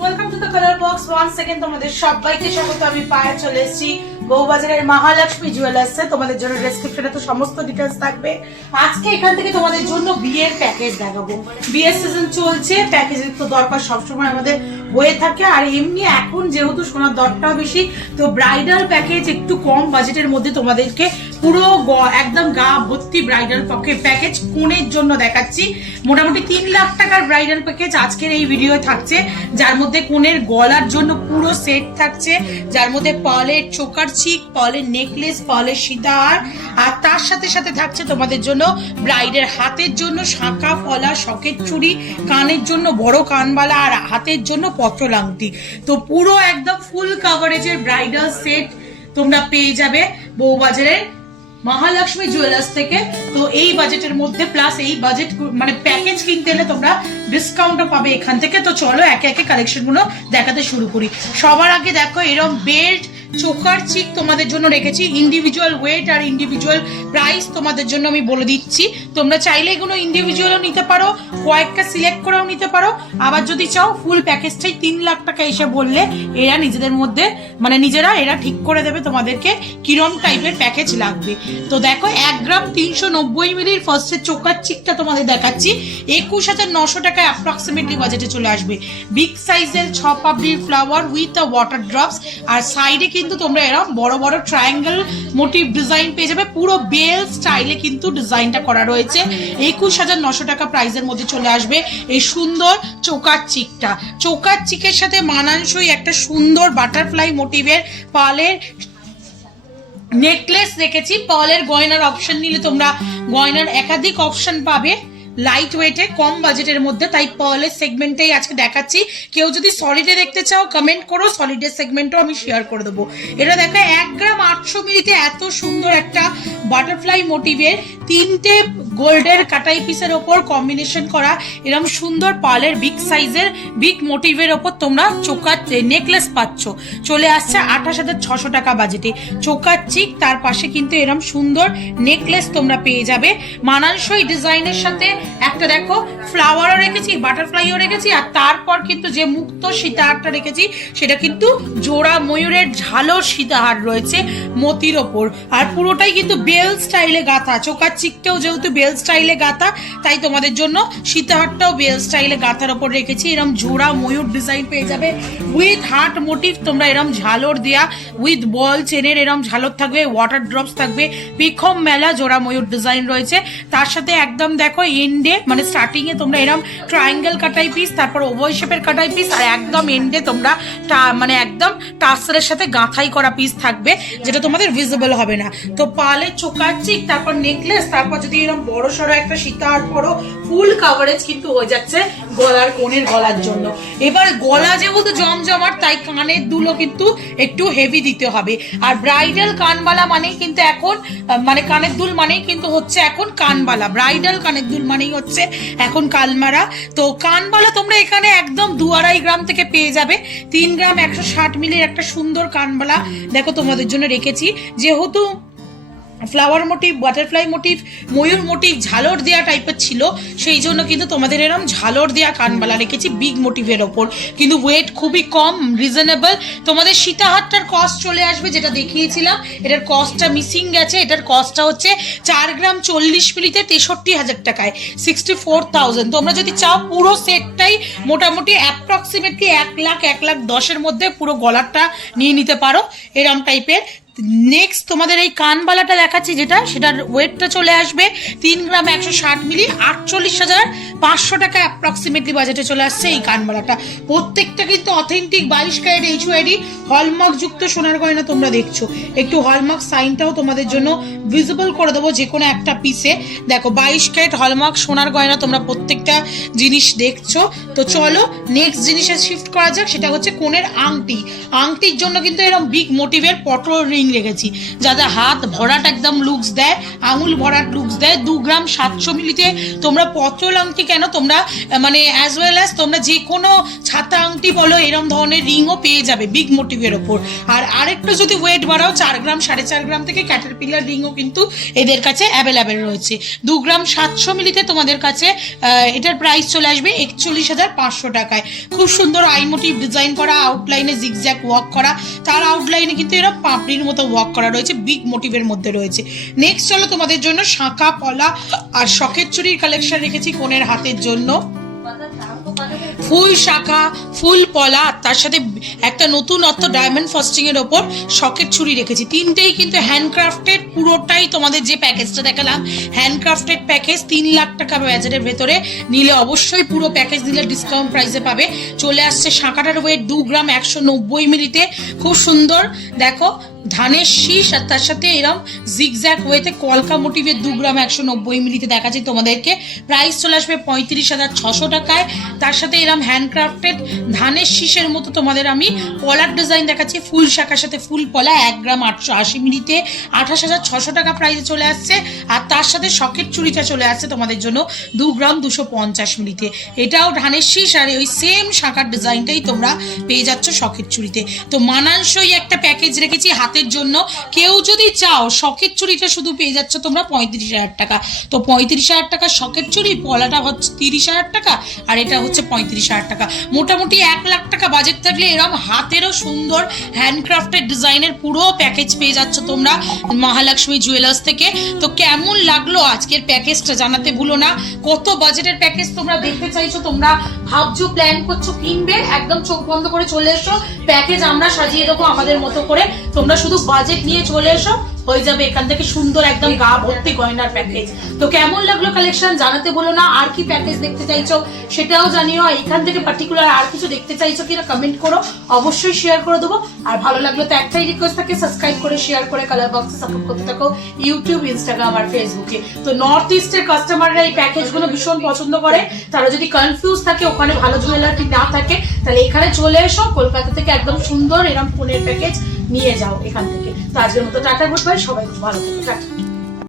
Welcome to the colour box one second. তোমাদের সবাইকে স্বাগত। আমি পায়ে চলে এসেছি বউবাজারের মহালক্ষ্মী জুয়েলার্সে। তোমাদের জন্য ডেসক্রিপশনে তো সমস্ত ডিটেলস থাকবে। আজকে এখান থেকে তোমাদের জন্য বিয়ের প্যাকেজ দেখাবো। বিয়ের সিজন চলছে, প্যাকেজের তো দরকার সবসময় আমাদের হয়ে থাকে। আর এমনি এখন যেহেতু সোনার দরটাও বেশি, তো ব্রাইডাল প্যাকেজ একটু কম বাজেটের মধ্যে তোমাদেরকে পুরো একদম গা ভর্তি ব্রাইডাল প্যাকেজ কোনের জন্য দেখাচ্ছি। মোটামুটি 3 লাখ টাকার ব্রাইডাল প্যাকেজ আজকের এই ভিডিও থাকছে, যার মধ্যে কোনের গলার জন্য পুরো সেট থাকছে, যার মধ্যে পার্লের চোকার চিক, পার্লের নেকলেস, পার্লের সীতাহার, আর তার সাথে সাথে থাকছে তোমাদের জন্য ব্রাইডের হাতের জন্য শাঁখা ফলা, শখের চুড়ি, কানের জন্য বড় কানবালা, আর হাতের জন্য পটল আংটি। তো পুরো একদম ফুল কাভারেজের ব্রাইডাল সেট তোমরা পেয়ে যাবে বউবাজারের মহালক্ষ্মী জুয়েলার্স থেকে। তো এই বাজেটের মধ্যে প্লাস এই বাজেট মানে প্যাকেজ কিনতে এলে তোমরা ডিসকাউন্টও পাবে এখান থেকে। তো চলো একে একে কালেকশন গুলো দেখাতে শুরু করি। সবার আগে দেখো এরকম বেল্ট, চোকার চিক তোমাদের জন্য রেখেছি। ইন্ডিভিজুয়াল ওয়েট আর ইন্ডিভিজুয়াল প্রাইস তোমাদের জন্য আমি বলে দিচ্ছি। তোমরা চাইলে এগুলো ইন্ডিভিজুয়ালও নিতে পারো, কয়েকটা সিলেক্ট করেও নিতে পারো। আবার যদি চাও ফুল প্যাকেজটাই 3 লাখ টাকা এসে বললে এরা নিজেদের মধ্যে মানে নিজেরা এরা ঠিক করে দেবে তোমাদেরকে কিরম টাইপের প্যাকেজ লাগবে। তো দেখো 1 গ্রাম 390 মিলির ফার্স্টের চোকার চিকটা তোমাদের দেখাচ্ছি। 21,900 টাকায় অ্যাপ্রক্সিমেটলি বাজেটে চলে আসবে। বিগ সাইজের 6 পাপড়ির flower with a water drops, আর সাইডে কিন্তু তোমরা এরকম বড় বড় ট্রায়াঙ্গেল মোটিভ ডিজাইন পেয়ে যাবে। পুরো বেল স্টাইলে কিন্তু ডিজাইনটা করা রয়েছে। 21,900 টাকা প্রাইসের মধ্যে চলে আসবে এই সুন্দর চোকার চিকটা। চোকার চিকের সাথে মানানসই একটা সুন্দর বাটারফ্লাই মোটিভের পার্লের নেকলেস রেখেছি। পার্লের গয়নার অপশন নিলে তোমরা গয়নার একাধিক অপশন পাবে লাইট ওয়েটে কম বাজেটের মধ্যে, তাই পার্লের সেগমেন্টেই আজকে দেখাচ্ছি। কেউ যদি সলিডে দেখতে চাও কমেন্ট করো, সলিডের সেগমেন্টও আমি শেয়ার করে দেবো। এটা দেখো 1 গ্রাম 800 মিলিতে এত সুন্দর একটা বাটারফ্লাই মোটিভের 3টে গোল্ডের কাটাই পিসের ওপর কম্বিনেশন করা এরকম সুন্দর পার্লের বিগ সাইজের বিগ মোটিভের ওপর তোমরা চোকার নেকলেস পাচ্ছ। চলে আসছে 28,600 টাকা বাজেটে চোকার চিক, তার পাশে কিন্তু এরকম সুন্দর নেকলেস তোমরা পেয়ে যাবে মানানসই ডিজাইনের সাথে। একটা দেখো ফ্লাওয়ারও রেখেছি, বাটারফ্লাইও রেখেছি, আর তারপর কিন্তু যে মুক্ত সীতাহারটা রেখেছি সেটা কিন্তু জোড়া ময়ূরের ঝালর সীতাহার রয়েছে মতির ওপর, আর পুরোটাই কিন্তু বেল স্টাইলে গাঁথা। চোকার চিকটাও যেহেতু বেল স্টাইলে গাঁথা, তাই তোমাদের জন্য সীতাহারটাও বেল স্টাইলে গাঁথার ওপর রেখেছি। এরকম জোড়া ময়ূর ডিজাইন পেয়ে যাবে উইথ হার্ট মোটিভ। তোমরা এরকম ঝালর দেয়া উইথ বল চেনের এরকম ঝালর থাকবে, ওয়াটার ড্রপস থাকবে, পিখম মেলা জোড়া ময়ূর ডিজাইন রয়েছে। তার সাথে একদম দেখো এন্ডে মানে স্টার্টিং এ তোমরা এরকম ট্রায়াঙ্গেল কাটাই পিস, তারপর ওভাল শেপের কাটাই পিস, আর একদম এন্ডে তোমরা মানে একদম টাসেলের সাথে গাঁথাই করা পিস থাকবে, যেটা তোমাদের ভিজিবল হবে না। তো পার্লের চোকার চিক, তারপর নেকলেস, তারপর যদি এরকম বড় সড়ো একটা সীতাহার পরো, ফুল কাভারেজ কিন্তু হয়ে যাচ্ছে গলার কোণের গলার জন্য। এবার গলা যেহেতু জমজমাট, তাই কানের দুলও কিন্তু একটু হেভি দিতে হবে। আর ব্রাইডাল কানবালা মানেই কিন্তু এখন মানে কানের দুল মানেই কিন্তু হচ্ছে এখন কানবালা, ব্রাইডাল কানের দুল মানেই হচ্ছে এখন কালমারা। তো কানবালা তোমরা এখানে একদম 2-2.5 গ্রাম থেকে পেয়ে যাবে। 3 গ্রাম 160 মিলির একটা সুন্দর কানবালা দেখো তোমাদের জন্য রেখেছি। যেহেতু ফ্লাওয়ার মোটিভ, বাটারফ্লাই মোটিভ, ময়ূর মোটিভ, ঝালর দেয়া টাইপের ছিল, সেই জন্য কিন্তু তোমাদের এরকম ঝালর দেয়া কানবালা রেখেছি বিগ মোটিভের ওপর, কিন্তু ওয়েট খুবই কম, রিজনেবল। তোমাদের সীতাহারটার কস্ট চলে আসবে যেটা দেখিয়েছিলাম, এটার কস্টটা মিসিং গেছে। এটার কস্টটা হচ্ছে 4 গ্রাম 40 মিলিতে 63,000 টাকায় 64,000। তোমরা যদি চাও পুরো সেটটাই মোটামুটি অ্যাপ্রক্সিমেটলি 1,10,000 মধ্যে পুরো গলারটা নিয়ে নিতে পারো এরম টাইপের। নেক্সট তোমাদের এই কানবালাটা দেখাচ্ছি যেটা, সেটার ওয়েটটা চলে আসবে 3 গ্রাম 160 মিলি 48,500 টাকা অ্যাপ্রক্সিমেটলি বাজেটে চলে আসছে এই কানবালাটা। প্রত্যেকটা কিন্তু অথেন্টিক 22 ক্যারেট HUID হলমার্ক যুক্ত সোনার গয়না তোমরা দেখছো। একটু হলমার্ক সাইনটাও তোমাদের জন্য ভিজিবল করে দেবো যে কোনো একটা পিসে। দেখো 22 ক্যারেট হলমার্ক সোনার গয়না তোমরা প্রত্যেকটা জিনিস দেখছো। তো চলো নেক্সট জিনিসে শিফট করা যাক, সেটা হচ্ছে কোণের আংটি। আংটির জন্য কিন্তু এরকম বিগ মোটিভের পটল রিং রেখেছি, যাতে হাত ভরাট একদম লুকস দেয়, আঙুল ভরাট লুকস দেয়। 2 গ্রাম 700 মিলিতে তোমরা পটল আংটি কেন, তোমরা মানে অ্যাজ ওয়েল অ্যাজ তোমরা যে কোনো ছাতা আংটি বলো, এরম ধরনের রিংও পেয়ে যাবে বিগ মোটিভের ওপর। আর আরেকটু যদি ওয়েট বাড়াও, 4 গ্রাম 4.5 গ্রাম থেকে ক্যাটারপিলার রিংও কিন্তু এদের কাছে অ্যাভেলেবেল রয়েছে। 2 গ্রাম 700 মিলিতে তোমাদের কাছে এটার প্রাইস চলে আসবে 41,500 টাকায়। খুব সুন্দর আই মোটিভ ডিজাইন করা, আউটলাইনে জিগজ্যাগ ওয়ার্ক করা, তার আউটলাইনে কিন্তু এরা পাপড়ির মতো ওয়ার্ক করা রয়েছে, বিগ মোটিভের মধ্যে রয়েছে। নেক্সট চলো তোমাদের জন্য শাঁখা, পলা আর শখের চুরির কালেকশন রেখেছি কোনের হাতের জন্য। ফুল শাখা, ফুল পলা, আর তার সাথে একটা নতুনত্ব ডায়মন্ড ফস্টিং এর ওপর শকেট চুড়ি রেখেছি। তিনটেই কিন্তু হ্যান্ডক্রাফটেড, পুরোটাই তোমাদের যে প্যাকেজটা দেখালাম হ্যান্ডক্রাফটেড প্যাকেজ। 3 লাখ টাকা বাজারের ভেতরে নিলে অবশ্যই পুরো প্যাকেজ নিলে ডিসকাউন্ট প্রাইসে পাবে। চলে আসছে শাঁখাটার ওয়েট 2 গ্রাম 190 মিলিতে, খুব সুন্দর দেখো ধানের শীষ, আর তার সাথে এরম জিগজ্যাগ ওয়েতে কলকা মোটিভের 2 গ্রাম 190 মিলিতে দেখাচ্ছি তোমাদেরকে। প্রাইস চলে আসবে 35,600 টাকায়। তার সাথে এরম হ্যান্ডক্রাফটেড ধানের শীষের মতো তোমাদের আমি পলার ডিজাইন দেখাচ্ছি, ফুল শাখার সাথে ফুল পলা 1 গ্রাম 880 মিলিতে 28,600 টাকা প্রাইসে চলে আসছে। আর তার সাথে শকেট চুড়িটা চলে আসছে তোমাদের জন্য 2 গ্রাম 250 মিলিতে। এটাও ধানের শীষ আর ওই সেম শাখার ডিজাইনটাই তোমরা পেয়ে যাচ্ছ শকেট চুড়িতে। তো মানানসই একটা প্যাকেজ রেখেছি হাতের জন্য। কেউ যদি চাও শকেট চুড়িটা শুধু পেয়ে যাচ্ছ তোমরা 35,000 টাকা। তো 35,000 টাকা শকেট চুড়ি, পলাটা হচ্ছে 30,000 টাকা, আর এটা হচ্ছে 35,000 টাকা। মোটামুটি 1 লাখ টাকা বাজেট থাকলে এরকম হাতেরও সুন্দর হ্যান্ডক্রাফটেড ডিজাইনের পুরো প্যাকেজ পেয়ে যাচ্ছ তোমরা মহালক্ষ্মী জুয়েলার্স থেকে। তো কেমন লাগলো আজকের প্যাকেজটা জানাতে ভুলো না। কত বাজেটের প্যাকেজ তোমরা দেখতে চাইছো, তোমরা ভাবছো প্ল্যান করছো কিনবে, একদম চোখ বন্ধ করে চলে এসো, প্যাকেজ আমরা সাজিয়ে দেবো আমাদের মতো করে। তোমরা শুধু বাজেট নিয়ে চলে এসো, হয়ে যাবে এখান থেকে সুন্দর একদম গা ভর্তি গয়নার প্যাকেজ। তো কেমন লাগলো কালেকশন জানাতে বলো না। আর কি প্যাকেজ দেখতে চাইছো সেটাও জানিও। এখান থেকে পার্টিকুলার আর কিছু দেখতে চাইছো কিনা কমেন্ট করো, অবশ্যই শেয়ার করে দেবো। আর ভালো লাগলো তো একটাই রিকোয়েস্ট থাকে, সাবস্ক্রাইব করে শেয়ার করে কালার বক্সে সাপোর্ট করতে থাকো ইউটিউব, ইনস্টাগ্রাম আর ফেসবুকে। তো নর্থ ইস্টের কাস্টমাররা এই প্যাকেজগুলো ভীষণ পছন্দ করে। তারা যদি কনফিউজ থাকে, ওখানে ভালো জুয়েলারি না থাকে, তাহলে এখানে চলে এসো। কলকাতা থেকে একদম সুন্দর এরকম ফোনের প্যাকেজ নিয়ে যাও এখান থেকে। তো আজকের মতো টাটা, গুড বাই, সবাই খুব ভালো থাকো, টাটা।